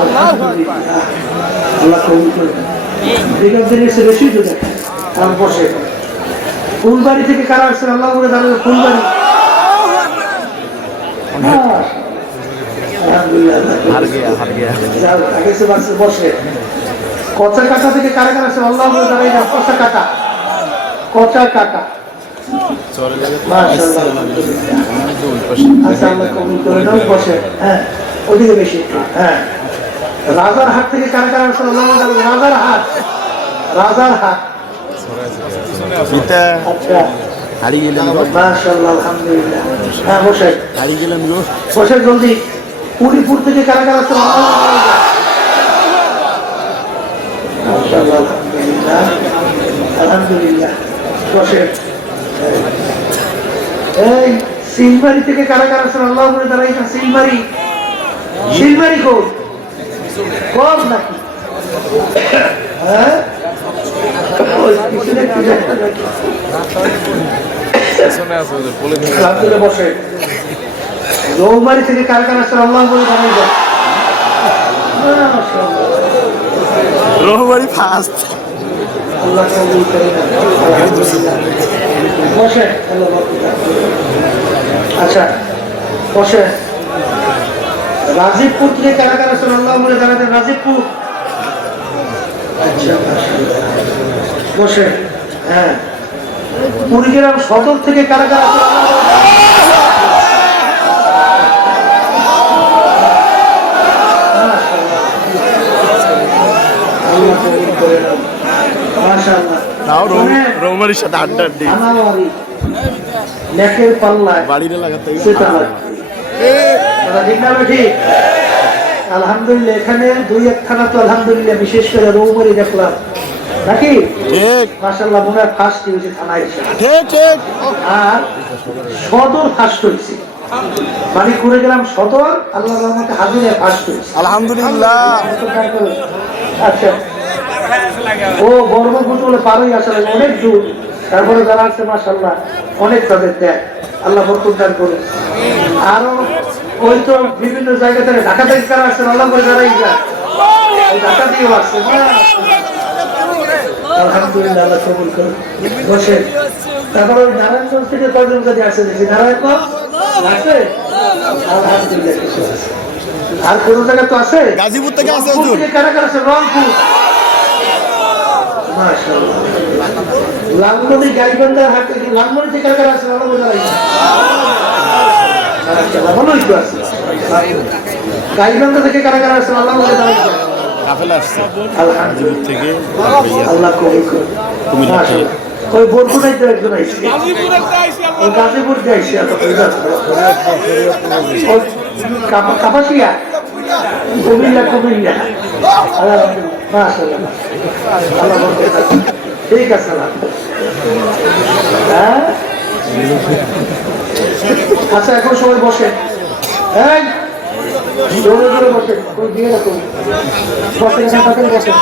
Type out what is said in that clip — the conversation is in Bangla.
আল্লাহ কবুল করে। বিগত দিনের চেয়ে বেশি তো দেখায়। আর বসে ফুলবাড়ি থেকে কারা আসছেন আল্লাহ করে জানেন? ফুলবাড়ি। বসে কচা কাটা থেকে কারা কারা আসছেন আল্লাহ করে জানাই না? কচা কাটা, কচা কাটা। আচ্ছা আল্লাহ কবুল করে নাও। বসে হ্যাঁ ওদিকে বেশি। হ্যাঁ রাজার হাট থেকে কারা কারা আসছেন আল্লাহ করে জানাই? রাজার হাট, রাজার হাট। আচ্ছা মাশাআল্লাহ আলহামদুলিল্লাহ। হ্যাঁ বসে বসে জলদি। উলিপুর থেকে কারা কারা আসছেন? মাশাআল্লাহ আলহামদুলিল্লাহ আলহামদুলিল্লাহ। বসে এই সিলমারি থেকে কারা কারা আসছেন আল্লাহ করে দাঁড়াই না? সিলমারি, সিলমারি কোন কম নাকি? হ্যাঁ বসে রৌমারি থেকে কার কার আসছেন আল্লাহ বলে জানাই যায়? রৌমারি ফার্স্ট। আল্লাহ কবুল করে। বসে আচ্ছা বসে রাজীবপুর থেকে কারা কার আসছেন আল্লাহ বলে জানাতেন? রাজীবপুর। আচ্ছা বসে হ্যাঁ কুড়িগ্রাম সদর থেকে কারা কারা আসছেন? আলহামদুলিল্লাহ এখানে দুই এক থানা তো আলহামদুলিল্লাহ বিশেষ করে রৌমারি দেখলাম নাকি? মাশাআল্লাহ মনে হয় ফার্স্ট হয়েছে থানায়। আর সদর ফার্স্ট হয়েছে, মানে কুড়িগ্রাম সদর আল্লাহ রহমতে হাজিরে ফার্স্ট হয়েছে আলহামদুলিল্লাহ। আচ্ছা ও বর্মপুর পারই আসলে অনেক দূর, তারপরে যারা আছে মাশাআল্লাহ অনেক তাদের দেয় আল্লাহ বরকত দান করে। আরো ওই তো বিভিন্ন জায়গা থেকে ঢাকা থেকে কারা আসছেন আল্লাহ করে যারাই যায় ঢাকা দিয়েও আসছে। আলহামদুলিল্লাহ আল্লাহ কবুল করুন। বসে তারপর ওই নারায়ণগঞ্জ থেকে কয়জন কাজে আসছে দেখি? নারায়ণগঞ্জ আছে আলহামদুলিল্লাহ। কিছু আছে আর কোন জায়গা তো আছে? গাজীপুর থেকে আছে। কারা কারা আছে? রংপুর মাশাআল্লাহ। লালমনি গাইবান্ধার হাট থেকে লালমনি থেকে কারা কারা আছে? ভালোই তো আছে। গাইবান্ধা থেকে কারা কারা আছে? আল্লাহ বলে দাঁড়াই আলহামদুলিল্লাহ থেকে আল্লাহ কবুল করুন। ওই বরগুনাইতে একজন আইছে, ওই গাজীপুর যাইছে কাপাসিয়া কুমিল্লা কুমিল্লা। ঠিক আছে হ্যাঁ আচ্ছা এখন সবাই বসে জোরে জোরে বসে দিয়ে রাখুন। বসে বসে